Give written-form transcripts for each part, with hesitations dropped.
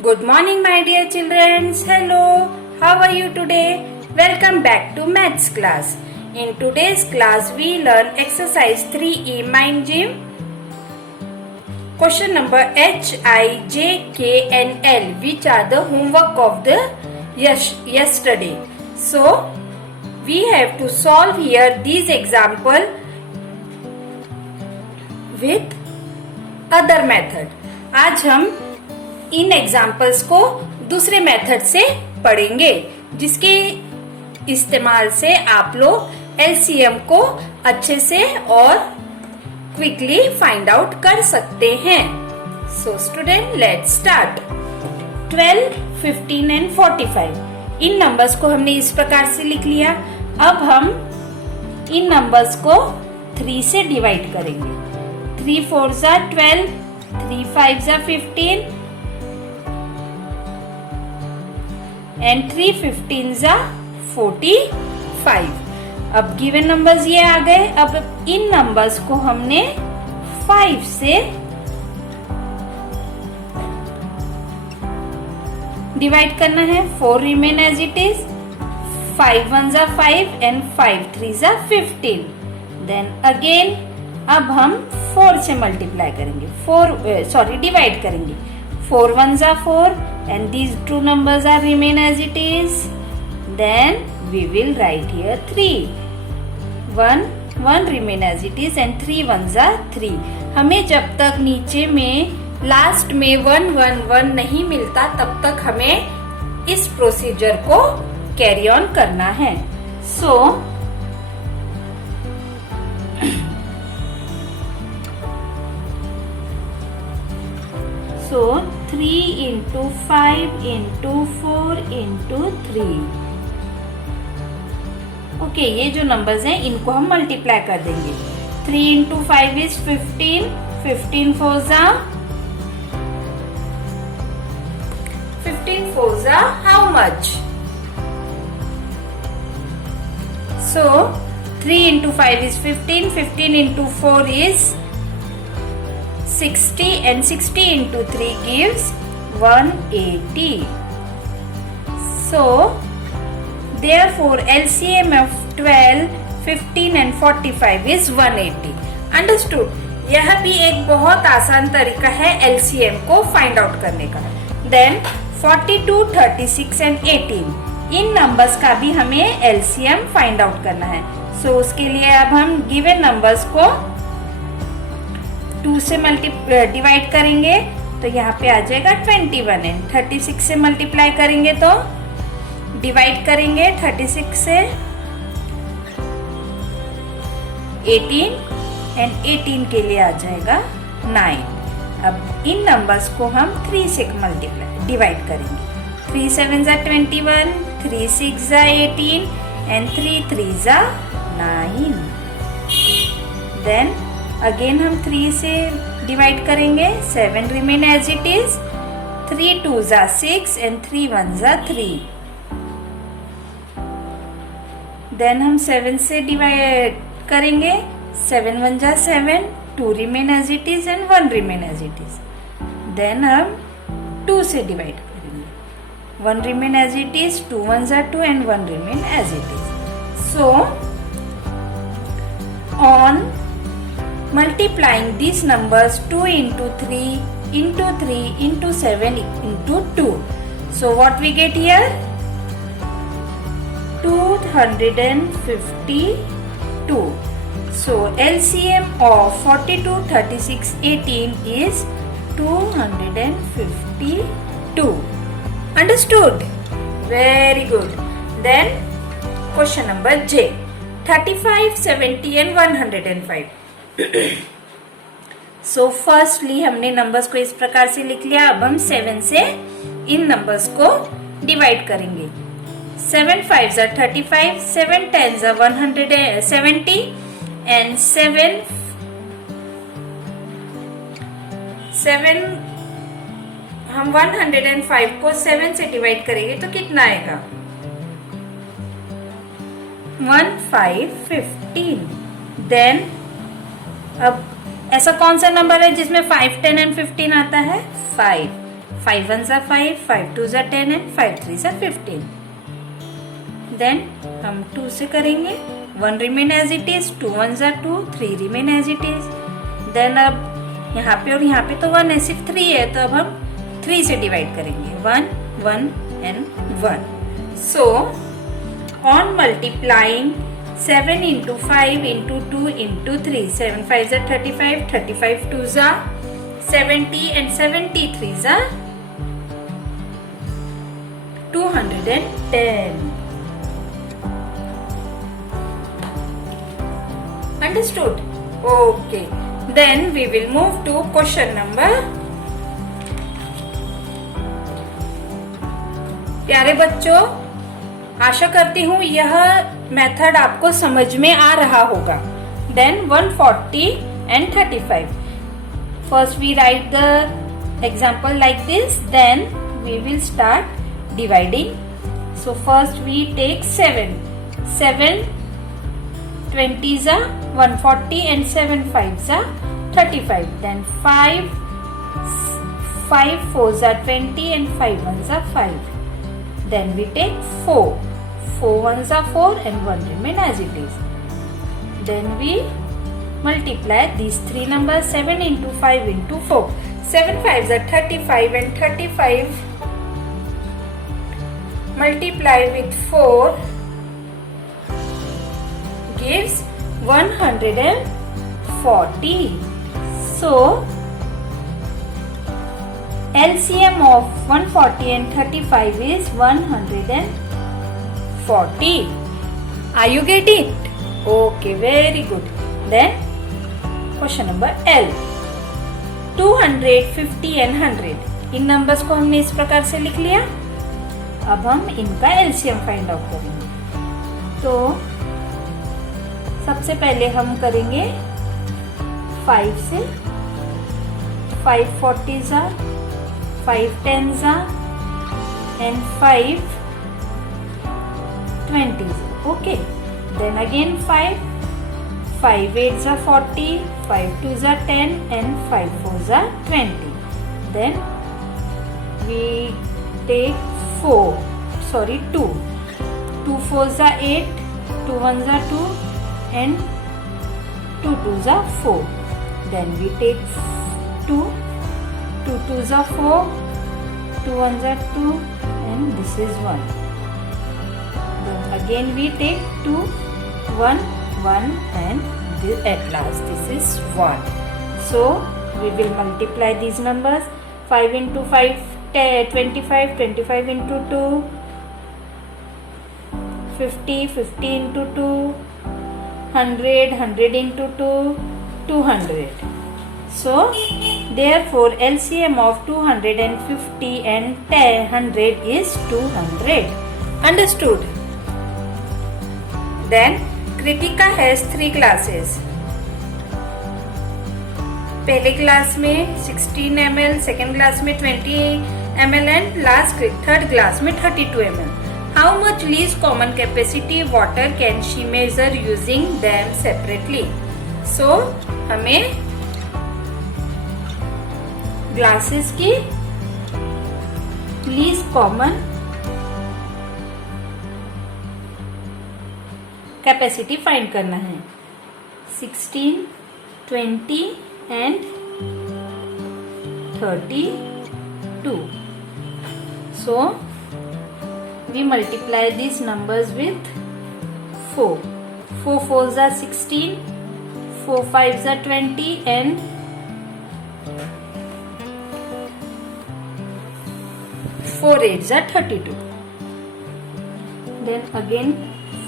Good morning, my dear children. Hello, how are you today? Welcome back to maths class. In today's class, we learn exercise 3E mind gym. Question number H, I, J, K and L, which are the homework of the yesterday. So, we have to solve here these example with other method. आज हम इन examples को दूसरे method से पढ़ेंगे, जिसके इस्तेमाल से आप लोग एलसीएम को अच्छे से और क्विकली फाइंड आउट कर सकते हैं. So student, let's start. 12, 15 and 45 in numbers को हमने इस प्रकार से लिख लिया. अब हम इन नंबर्स को 3 से डिवाइड करेंगे. 3 4 जा 12, 3 5 जा 15 एंड 3 15 जा 45. अब गिवन नंबर्स ये आ गए. अब इन नंबर्स को हमने 5 से डिवाइड करना है. 4 रिमेन एज इट इज. 5 1 जा 5 एंड 5 3 जा 15. देन अगेन अब हम 4 से मल्टीप्लाई करेंगे, डिवाइड करेंगे. 4 1 जा 4 and these two numbers are remain as it is. Then we will write here 3. 1 remain as it is and 3 1s are 3. हमें जब तक नीचे में लास्ट में 1 1 1 नहीं मिलता तब तक हमें इस प्रोसीजर को कैरी ऑन करना है. So 3 into 5 into 4 into 3. Okay, ये जो नंबर्स हैं इनको हम मल्टीप्लाई कर देंगे. 3 into 5 is 15. 15 4s are 15 4s are how much? So 3 into 5 is 15. 15 into 4 is 60 and 60 into 3 gives 180. So therefore LCM of 12, 15 and 45 is 180. Understood? यह भी एक बहुत आसान तरीका है LCM को फाइंड आउट करने का. Then 42, 36 and 18 इन नंबर्स का भी हमें LCM फाइंड आउट करना है. So उसके लिए अब हम गिवन नंबर्स को 2 से डिवाइड करेंगे तो यहाँ पे आ जाएगा 21 एंड 36 से मल्टीप्लाई करेंगे तो डिवाइड करेंगे 36 से 18 एंड 18 के लिए आ जाएगा 9. अब इन नंबर्स को हम 3 से डिवाइड करेंगे. 3 7 जा 21, 3 6 जा 18 एंड 3 3 जा 9. देन अगेन हम 3 से डिवाइड करेंगे. 7 रिमेन एज इट इज. 3 2 जा 6 एंड 3 1 जा 3. देन हम 7 से डिवाइड करेंगे. 7 1 जा 7, 2 remain as it is and 1 remain as it is. Then हम 2 से डिवाइड करेंगे. 1 रिमेन एज इट इज, 2 1 जा 2 and 1 remain as it is. So on multiplying these numbers 2 into 3 into 3 into 7 into 2. So what we get here? 252. So LCM of 42, 36, 18 is 252. Understood? Very good. Then question number J. 35, 70 and 105. So firstly हमने numbers को इस प्रकार से लिख लिया. अब हम 7 से इन नंबर्स को डिवाइड करेंगे. 7 5 are 35, 7 10 are 170 and 7 हम 105 को 7 से डिवाइड करेंगे तो कितना आएगा? 1 5 15. देन अब ऐसा कौन सा नंबर है जिसमें 5 10 एंड 15 आता है? 5. 5 1s are 5, 5 2s are 10 and 5 3s are 15. Then हम 2 से करेंगे, 1 remain as it is, 2 1s are 2, 3 remain as it is. Then अब यहाँ पे और यहाँ पे तो 1 है, सिर्फ 3 है, तो अब हम 3 से डिवाइड करेंगे, 1 1 and 1. So on multiplying 7 into 5 into 2 into 3, 7 5s are 35, 35 2s are 70 and 73s are 210. Understood? Okay. Then we will move to question number. प्यारे बच्चों, आशा करती हूँ यह मेथड आपको समझ में आ रहा होगा. Then 140 and 35. First we write the example like this. Then we will start dividing. So first we take 7. 7 20s are 140 and 7 5s are 35. Then 5 4s are 20 and 5 1s are 5. Then we take 4. 4 1s are 4 and 1 remain as it is. Then we multiply these three numbers, 7 into 5 into 4. 7 5s are 35 and 35 multiply with 4 gives 140. So LCM of 140 and 35 is 140. Are you getting it? Okay, very good. Then question number L. 200, 50 and 100. In numbers को हमने इस प्रकार से लिख लिया. अब हम इनका LCM फाइंड आउट करेंगे. तो सबसे पहले हम करेंगे 5 से. 5 40s are, 5 10s are and 5 20s. Okay. Then again 5 8s are 40, 5 2s are 10 and 5 4s are 20. Then we take 2. 2 4s are 8, 2 1s are 2 and 2 2s are 4. Then we take 2 2s are 4, 2 1s are 2 and this is 1. Then again we take 2 1 1 and this, at last this is 1. So we will multiply these numbers. 5 into 5 25, 25 into 2 50, 50 into 2 100, 100 into 2 200. So therefore LCM of 250 and 100 is 200. Understood? Then Kritika has 3 classes. पहले class में 16 ml, second class में 20 ml and last third class में 32 ml. How much least common capacity water can she measure using them separately? So हमें glasses की least common capacity find करना है. 16, 20 and 32. So we multiply these numbers with 4. 4 4s are 16, 4 5s are 20 and 4 8s are 32. Then again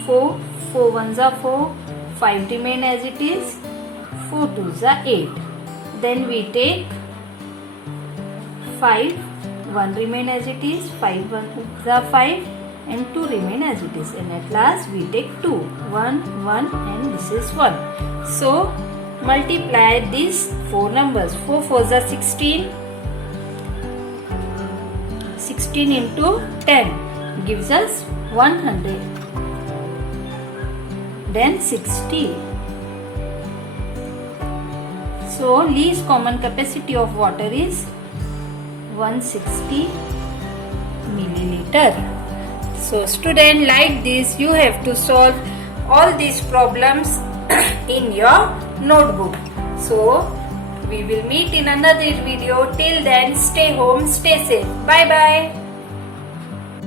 4 1s are 4, 5 remain as it is, 4 2s are 8. Then we take 5, 1 remain as it is, 5 1s are 5 and 2 remain as it is, and at last we take 2, 1 1 and this is 1. So multiply these 4 numbers. 4 4s are 16, 16 into 10 gives us 100. Then 60. So least common capacity of water is 160 milliliter. So student, like this you have to solve all these problems in your notebook. So we will meet in another video. Till then, stay home, stay safe. Bye bye.